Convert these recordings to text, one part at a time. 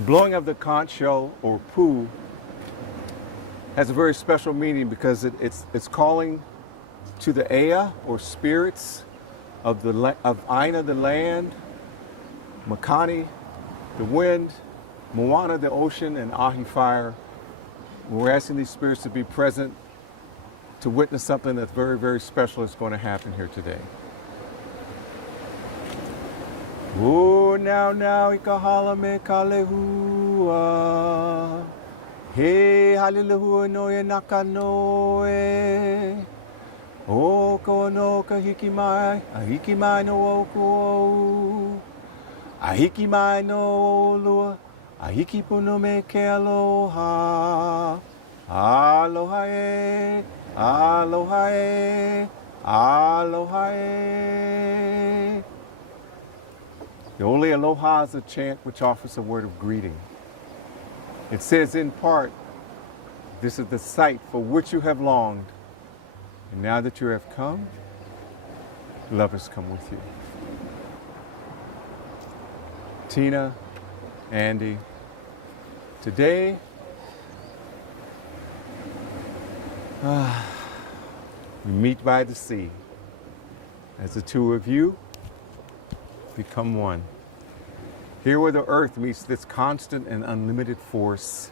The blowing of the conch shell or pu has a very special meaning because it's calling to the Ea or spirits of Aina, the land, Makani, the wind, Moana, the ocean, and Ahi, fire. We're asking these spirits to be present to witness something that's very, very special is going to happen here today. Oh, now, ikahala me kalehua. He hallelujah noe nakanoe. O ko no kahiki mai, ahiki mai no oku. Ahiki mai no lua, ahiki puno me ke aloha. Aloha e, aloha e, aloha e. The only aloha is a chant which offers a word of greeting. It says in part, this is the sight for which you have longed. And now that you have come, lovers come with you. Tina, Andy, today, we meet by the sea. As the two of you become one. Here where the earth meets this constant and unlimited force.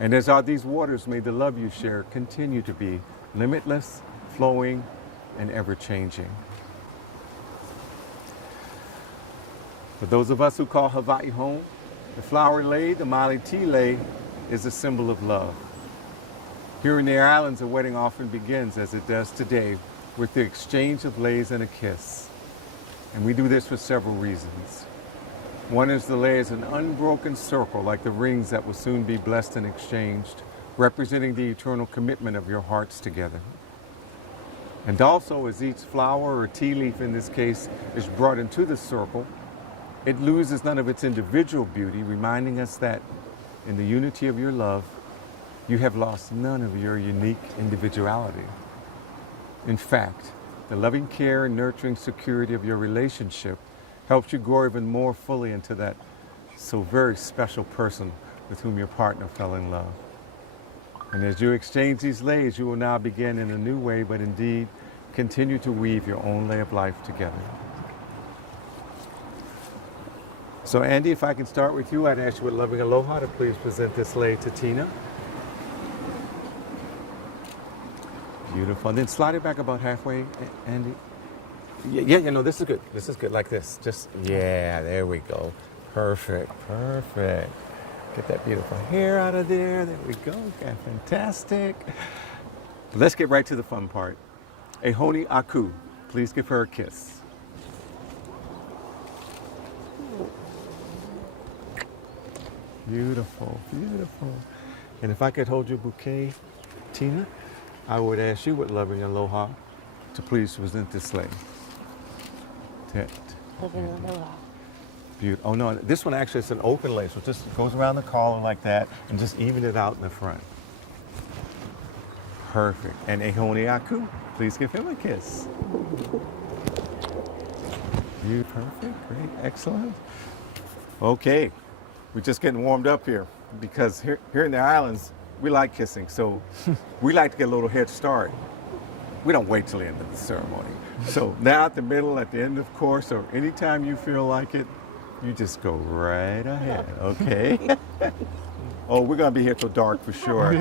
And as are these waters, may the love you share continue to be limitless, flowing, and ever-changing. For those of us who call Hawaii home, the flower lei, the Maui tea lei, is a symbol of love. Here in the islands, a wedding often begins, as it does today, with the exchange of leis and a kiss. And we do this for several reasons. One is the lei is an unbroken circle, like the rings that will soon be blessed and exchanged, representing the eternal commitment of your hearts together. And also, as each flower or tea leaf in this case is brought into the circle, it loses none of its individual beauty, reminding us that in the unity of your love, you have lost none of your unique individuality. In fact, the loving care and nurturing security of your relationship helps you grow even more fully into that so very special person with whom your partner fell in love. And as you exchange these leis, you will now begin in a new way, but indeed continue to weave your own lei of life together. So Andy, if I can start with you, I'd ask you with loving aloha to please present this lei to Tina. Beautiful. And then slide it back about halfway, Andy. Yeah, this is good. This is good, like this. Just, yeah, there we go. Perfect. Get that beautiful hair out of there. There we go. Okay, fantastic. Let's get right to the fun part. Ehoni Aku, please give her a kiss. Beautiful. And if I could hold your bouquet, Tina, I would ask you with loving aloha to please present this lei. Loving aloha. Beautiful. Oh no, this one actually is an open lei, so it just goes around the collar like that and just even it out in the front. Perfect. And Ehoni Aku, please give him a kiss. You perfect, great, excellent. Okay, we're just getting warmed up here because here in the islands, we like kissing, so we like to get a little head start. We don't wait till the end of the ceremony. So now at the middle, at the end of course, or anytime you feel like it, you just go right ahead, okay? Oh, we're gonna be here till dark for sure.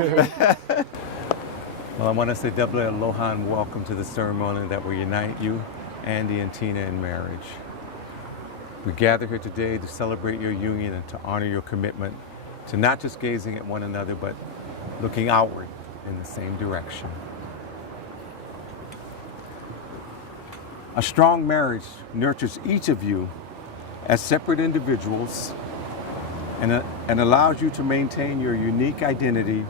Well, I want to say doubly aloha and welcome to the ceremony that will unite you, Andy and Tina, in marriage. We gather here today to celebrate your union and to honor your commitment to not just gazing at one another, but looking outward in the same direction. A strong marriage nurtures each of you as separate individuals and allows you to maintain your unique identity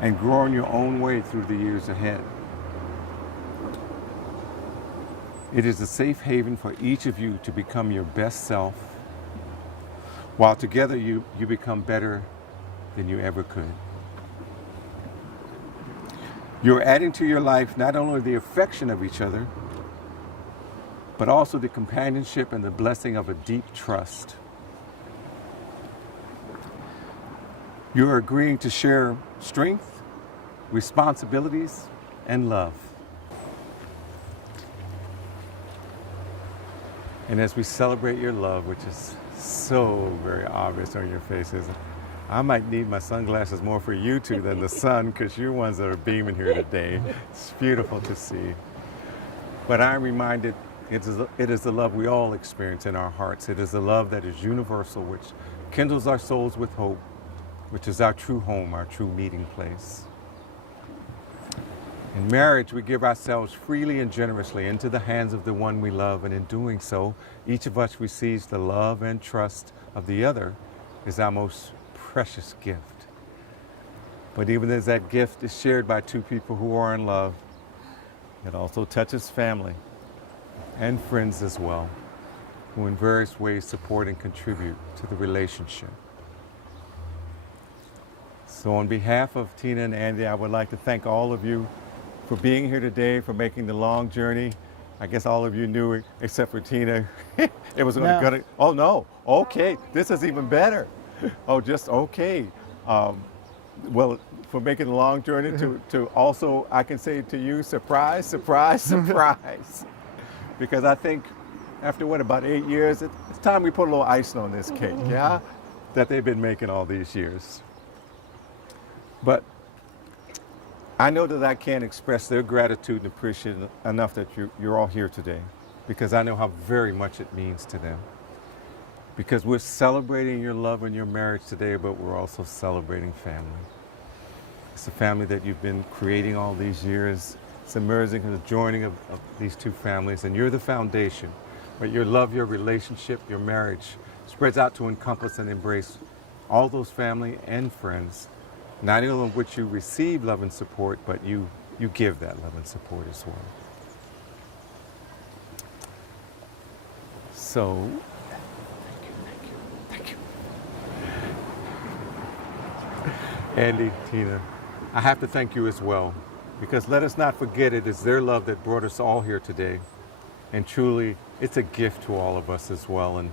and grow in your own way through the years ahead. It is a safe haven for each of you to become your best self, while together you become better than you ever could. You're adding to your life not only the affection of each other, but also the companionship and the blessing of a deep trust. You're agreeing to share strength, responsibilities, and love. And as we celebrate your love, which is so very obvious on your faces, I might need my sunglasses more for you two than the sun, because you're ones that are beaming here today. It's beautiful to see. But I'm reminded it is the love we all experience in our hearts. It is the love that is universal, which kindles our souls with hope, which is our true home, our true meeting place. In marriage, we give ourselves freely and generously into the hands of the one we love, and in doing so, each of us receives the love and trust of the other as our most precious gift. But even as that gift is shared by two people who are in love, it also touches family and friends as well, who in various ways support and contribute to the relationship. So on behalf of Tina and Andy, I would like to thank all of you for being here today, for making the long journey. I guess all of you knew it, except for Tina. It was gonna, oh no, okay, this is even better. Oh, just okay. Well, for making the long journey to also, I can say to you, surprise, surprise, surprise. Because I think after what, about 8 years, it's time we put a little icing on this cake, yeah? That they've been making all these years. But I know that I can't express their gratitude and appreciation enough that you're all here today, because I know how very much it means to them. Because we're celebrating your love and your marriage today, but we're also celebrating family. It's the family that you've been creating all these years. It's emerging and the joining of these two families, and you're the foundation. But your love, your relationship, your marriage spreads out to encompass and embrace all those family and friends, not only of which you receive love and support, but you give that love and support as well. So, thank you. Andy, Tina, I have to thank you as well, because let us not forget it is their love that brought us all here today. And truly, it's a gift to all of us as well. And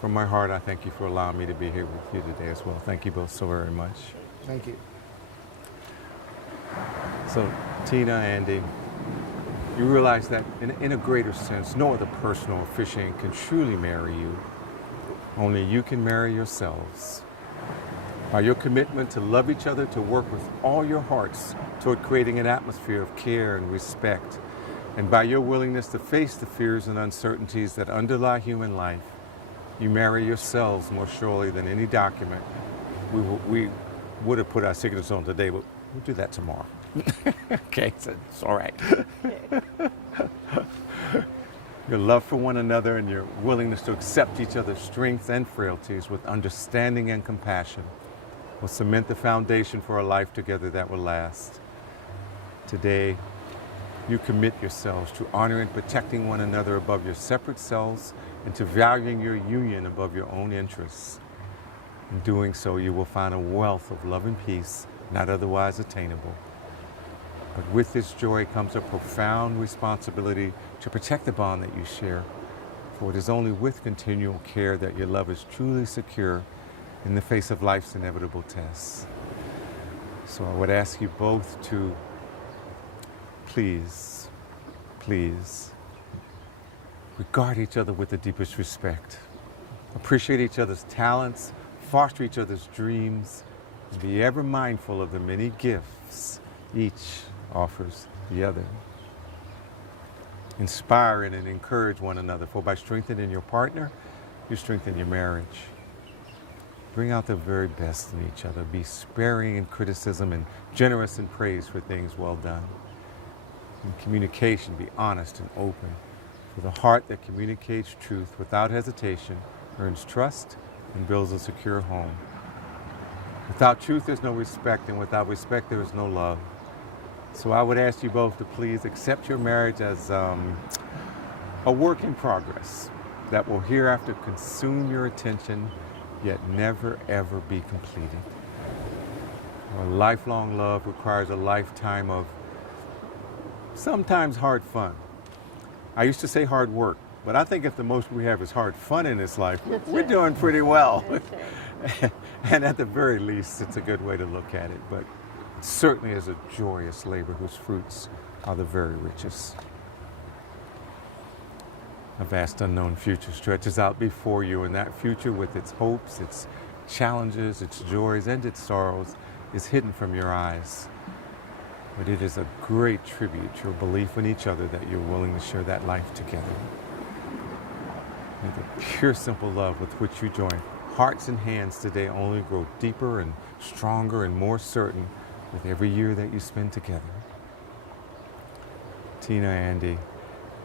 from my heart, I thank you for allowing me to be here with you today as well. Thank you both so very much. Thank you. So, Tina, Andy, you realize that in a greater sense, no other person or officiant can truly marry you. Only you can marry yourselves. By your commitment to love each other, to work with all your hearts toward creating an atmosphere of care and respect, and by your willingness to face the fears and uncertainties that underlie human life, you marry yourselves more surely than any document we would have put our signatures on today, but we'll do that tomorrow. Okay, so it's all right. Your love for one another and your willingness to accept each other's strengths and frailties with understanding and compassion will cement the foundation for a life together that will last. Today, you commit yourselves to honoring and protecting one another above your separate selves and to valuing your union above your own interests. In doing so, you will find a wealth of love and peace not otherwise attainable. But with this joy comes a profound responsibility to protect the bond that you share, for it is only with continual care that your love is truly secure in the face of life's inevitable tests. So I would ask you both to please regard each other with the deepest respect. Appreciate each other's talents, foster each other's dreams, and be ever mindful of the many gifts each offers the other. Inspire and encourage one another, for by strengthening your partner, you strengthen your marriage. Bring out the very best in each other. Be sparing in criticism and generous in praise for things well done. In communication, be honest and open, for the heart that communicates truth without hesitation earns trust and builds a secure home. Without truth, there's no respect, and without respect, there is no love. So I would ask you both to please accept your marriage as a work in progress that will hereafter consume your attention, yet never ever be completed. A lifelong love requires a lifetime of sometimes hard fun. I used to say hard work, but I think if the most we have is hard fun in this life, we're doing pretty well. And at the very least, it's a good way to look at it. But it certainly is a joyous labor whose fruits are the very richest. A vast unknown future stretches out before you, and that future, with its hopes, its challenges, its joys, and its sorrows, is hidden from your eyes. But it is a great tribute to your belief in each other that you're willing to share that life together. May the pure, simple love with which you join hearts and hands today only grow deeper and stronger and more certain with every year that you spend together. Tina, Andy,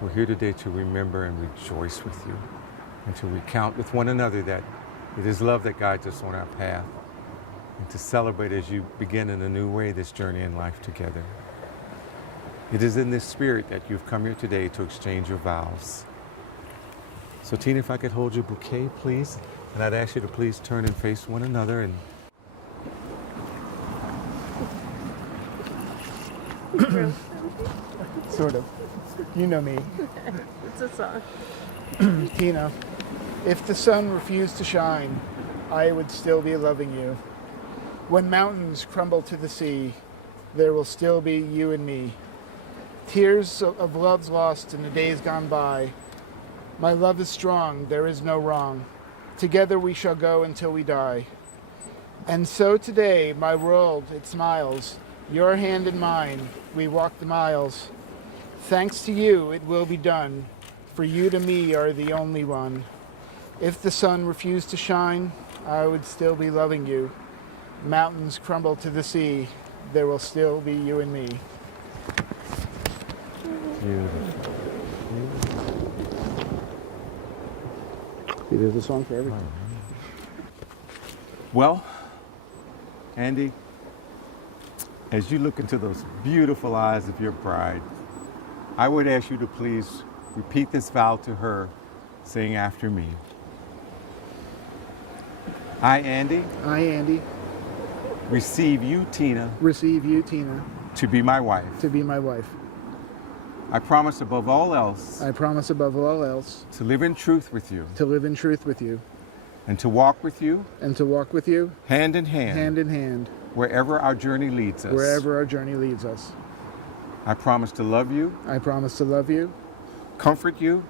we're here today to remember and rejoice with you, and to recount with one another that it is love that guides us on our path, and to celebrate as you begin in a new way this journey in life together. It is in this spirit that you've come here today to exchange your vows. So Tina, if I could hold your bouquet, please, and I'd ask you to please turn and face one another. And Sort of. You know me. It's a song. Tina, if the sun refused to shine, I would still be loving you. When mountains crumble to the sea, there will still be you and me. Tears of loves lost in the days gone by. My love is strong, there is no wrong. Together we shall go until we die. And so today, my world, it smiles. Your hand in mine, we walk the miles. Thanks to you, it will be done. For you to me are the only one. If the sun refused to shine, I would still be loving you. Mountains crumble to the sea, there will still be you and me. See, there's a song for everything. well, Andy, as you look into those beautiful eyes of your bride, I would ask you to please repeat this vow to her, saying after me. I, Andy, receive you, Tina, to be my wife. I promise above all else to live in truth with you and to walk with you hand in hand wherever our journey leads us. I promise to love you, comfort you,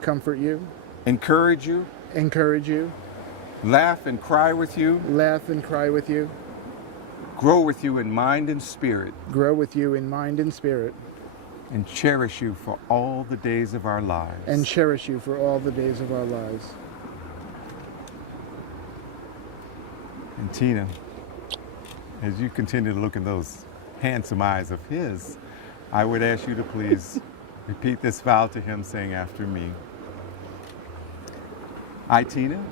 encourage you, laugh and cry with you, grow with you in mind and spirit, and cherish you for all the days of our lives. And Tina, as you continue to look in those handsome eyes of his, I would ask you to please repeat this vow to him, saying after me. I, Tina,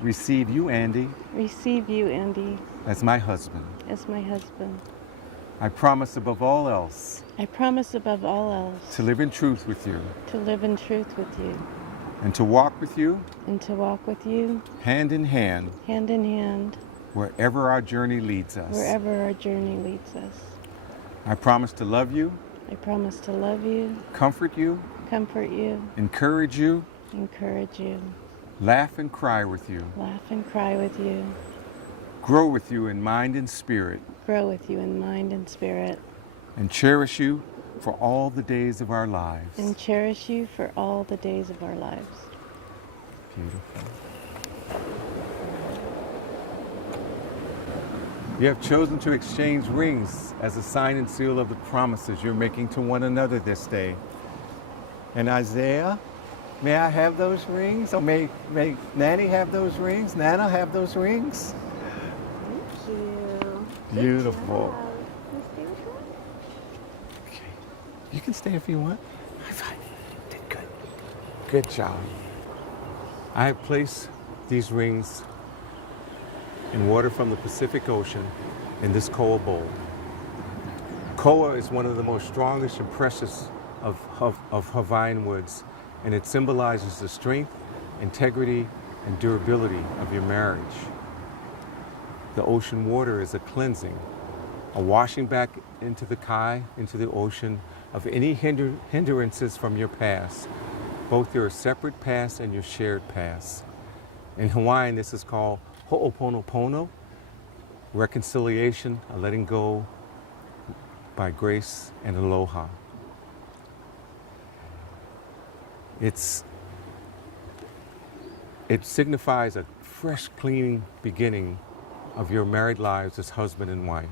receive you, Andy, as my husband. I promise above all else to live in truth with you and to walk with you hand in hand wherever our journey leads us. I promise to love you, comfort you, encourage you, laugh and cry with you, grow with you in mind and spirit, and cherish you for all the days of our lives. Beautiful. You have chosen to exchange rings as a sign and seal of the promises you're making to one another this day. And Isaiah, may I have those rings? Or may Nanny have those rings? Nana have those rings? Thank you. Beautiful. Good job. Okay. You can stay if you want. High five. Did good. Good job. I have placed these rings in water from the Pacific Ocean in this koa bowl. Koa is one of the most strongest and precious of Hawaiian woods, and it symbolizes the strength, integrity, and durability of your marriage. The ocean water is a cleansing, a washing back into the kai, into the ocean, of any hindrances from your past, both your separate past and your shared past. In Hawaiian, this is called Ho'oponopono, reconciliation, a letting go by grace and aloha. It signifies a fresh, clean beginning of your married lives as husband and wife.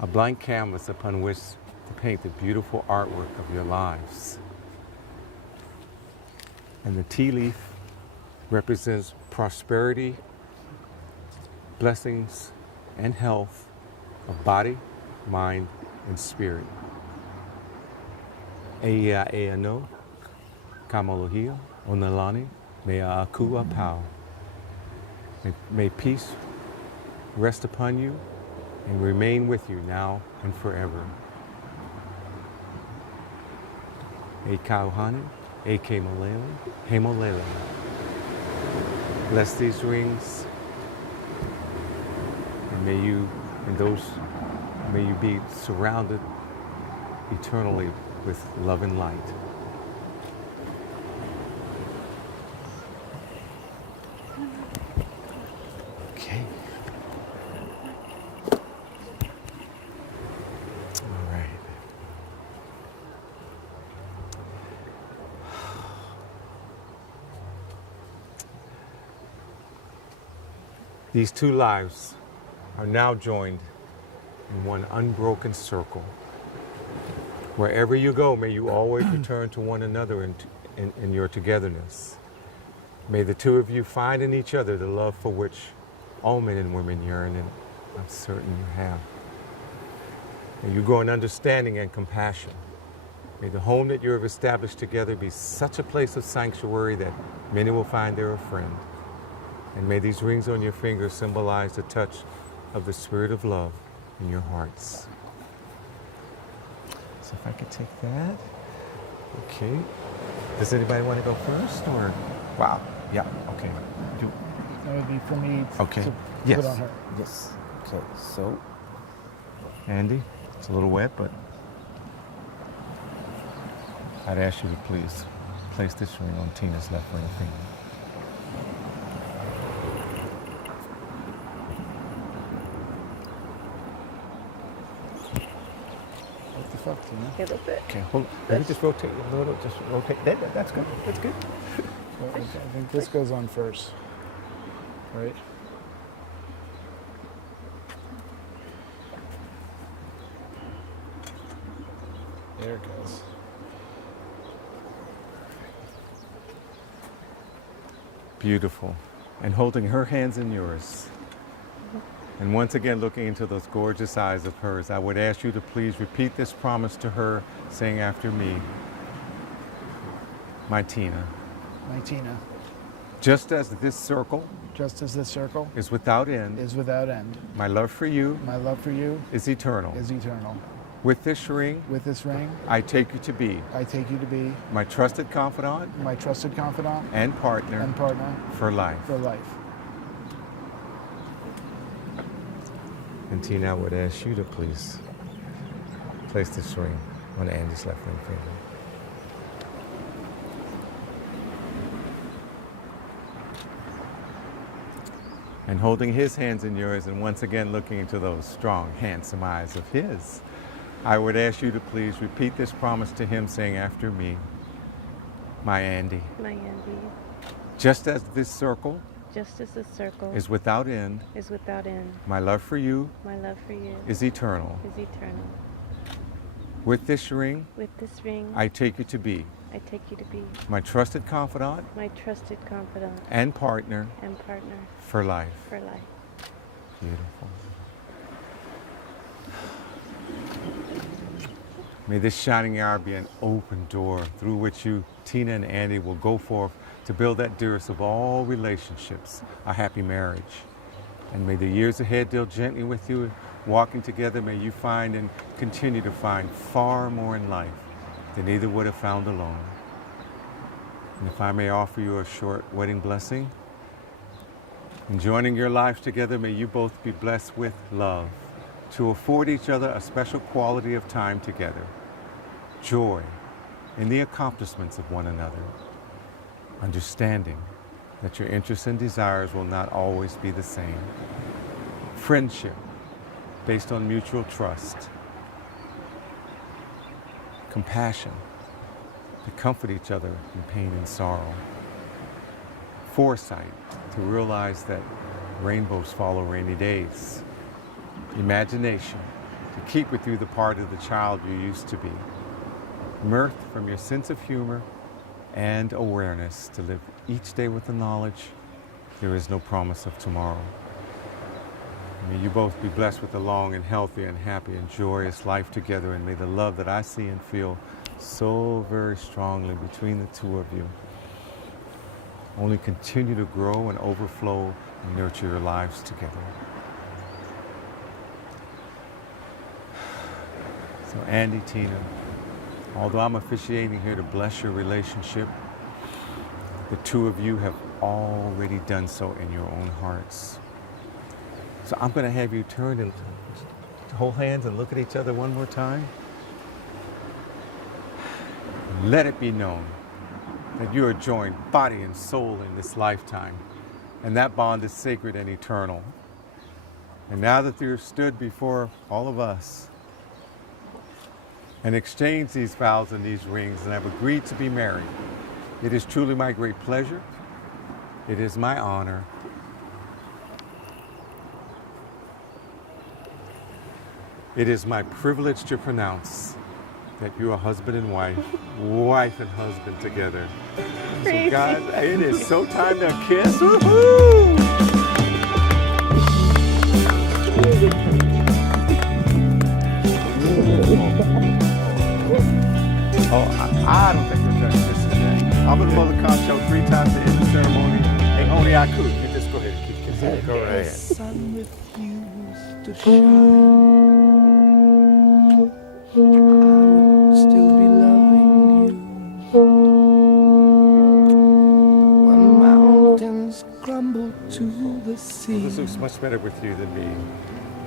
A blank canvas upon which to paint the beautiful artwork of your lives. And the tea leaf represents prosperity, blessings, and health of body, mind, and spirit. Eia ea no, kamalohia, onalani, mea akua pau. May peace rest upon you and remain with you now and forever. E kauhane, e ke molele, he molele. Bless these rings, and may you be surrounded eternally with love and light. Okay. All right. These two lives are now joined in one unbroken circle. Wherever you go, may you always return to one another in your togetherness. May the two of you find in each other the love for which all men and women yearn, and I'm certain you have. May you grow in understanding and compassion. May the home that you have established together be such a place of sanctuary that many will find there a friend. And may these rings on your fingers symbolize the touch of the spirit of love in your hearts. So if I could take that. Okay. Does anybody want to go first or? Wow. Yeah. Okay. That would be for me Okay. to Yes. put on her. Yes. Okay. So, Andy, it's a little wet, but I'd ask you to please place this ring on Tina's left ring finger. What the fuck, Tina? Okay, that's it. Okay, hold on. Let me just rotate a little. Just rotate. That's good. That's good. So I think this goes on first, right? There it goes. Beautiful. And holding her hands in yours. And once again, looking into those gorgeous eyes of hers, I would ask you to please repeat this promise to her, saying after me, my Tina, My Tina, just as this circle just as this circle is without end, is without end, my love for you my love for you is eternal. is eternal. With this ring, With this ring, I take you to be I take you to be my trusted confidant my trusted confidant and partner and partner for life. for life. And Tina, I would ask you to please place this ring on Andy's left ring finger. And holding his hands in yours, and once again looking into those strong, handsome eyes of his, I would ask you to please repeat this promise to him, saying after me, my Andy, My Andy, just as this circle just as this circle is without end, is without end, my love for you my love for you is eternal. is eternal. With this ring, With this ring, I take you to be I take you to be my trusted confidant my trusted confidant and partner and partner for life. for life. Beautiful. May this shining hour be an open door through which you, Tina and Andy, will go forth to build that dearest of all relationships, a happy marriage. And may the years ahead deal gently with you. Walking together, may you find and continue to find far more in life than either would have found alone. And if I may offer you a short wedding blessing, in joining your lives together, may you both be blessed with love, to afford each other a special quality of time together, joy in the accomplishments of one another, understanding that your interests and desires will not always be the same. Friendship based on mutual trust. Compassion to comfort each other in pain and sorrow. Foresight to realize that rainbows follow rainy days. Imagination to keep with you the part of the child you used to be. Mirth from your sense of humor and awareness to live each day with the knowledge there is no promise of tomorrow. May you both be blessed with a long and healthy and happy and joyous life together, and may the love that I see and feel so very strongly between the two of you only continue to grow and overflow and nurture your lives together. So Andy, Tina, although I'm officiating here to bless your relationship, the two of you have already done so in your own hearts. So I'm going to have you turn and hold hands and look at each other one more time. Let it be known that you are joined body and soul in this lifetime, and that bond is sacred and eternal. And now that you've stood before all of us and exchanged these vows and these rings and have agreed to be married, it is truly my great pleasure, it is my honor, it is my privilege to pronounce that you are husband and wife, wife and husband together. So God, it is so time to kiss. Woohoo! I don't think we're done kissing today. I'm gonna blow the conch shell 3 times to end the ceremony. Hey, only I could. You just go ahead and keep kissing. Go right ahead. The sun refused to shine. I would still be loving you. When mountains crumble to the sea. This looks much better with you than me.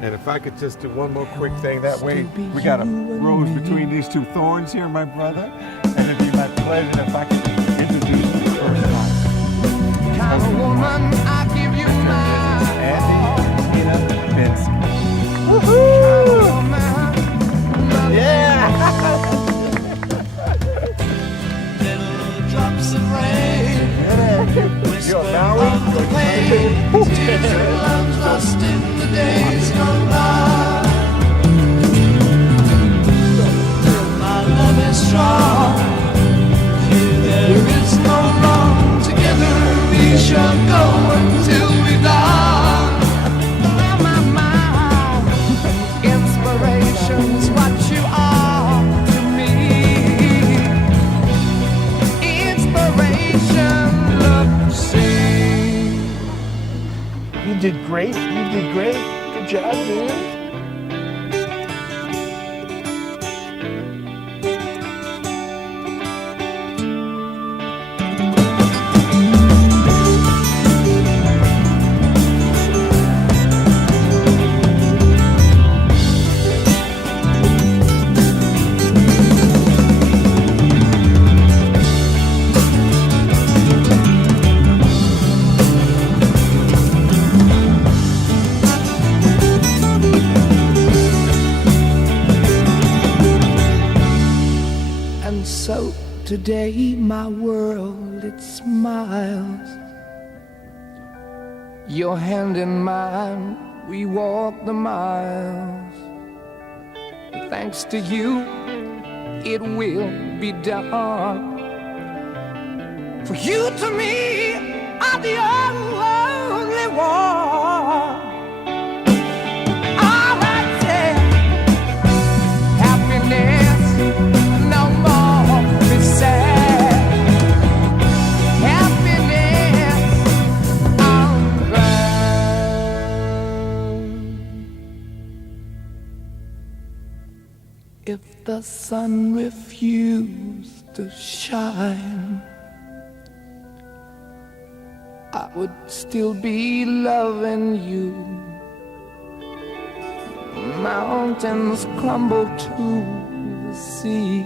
And if I could just do one more quick thing, that way we got a rose between these two thorns here, my brother. And it'd be my pleasure if I could introduce you first time. Kind of woman, I give you my Andy, Tina, Benson. Woohoo! Yeah! Little drops of rain. You're a Maui? Tears of love lost in the days gone by. My love is strong. Here there is no wrong. Together we shall go until we die. My inspiration's what you are to me. Inspiration, love to sing. You did great. You did great. Good job, dude. So today my world, it smiles. Your hand in mine, we walk the miles. Thanks to you, it will be done. For you to me are the only one. All right, yeah. Happiness, no more be sad. Happiness, I'm glad. If the sun refused to shine, I would still be loving you. Mountains crumble to the sea.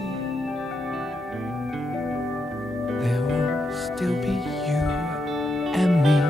There will still be you and me.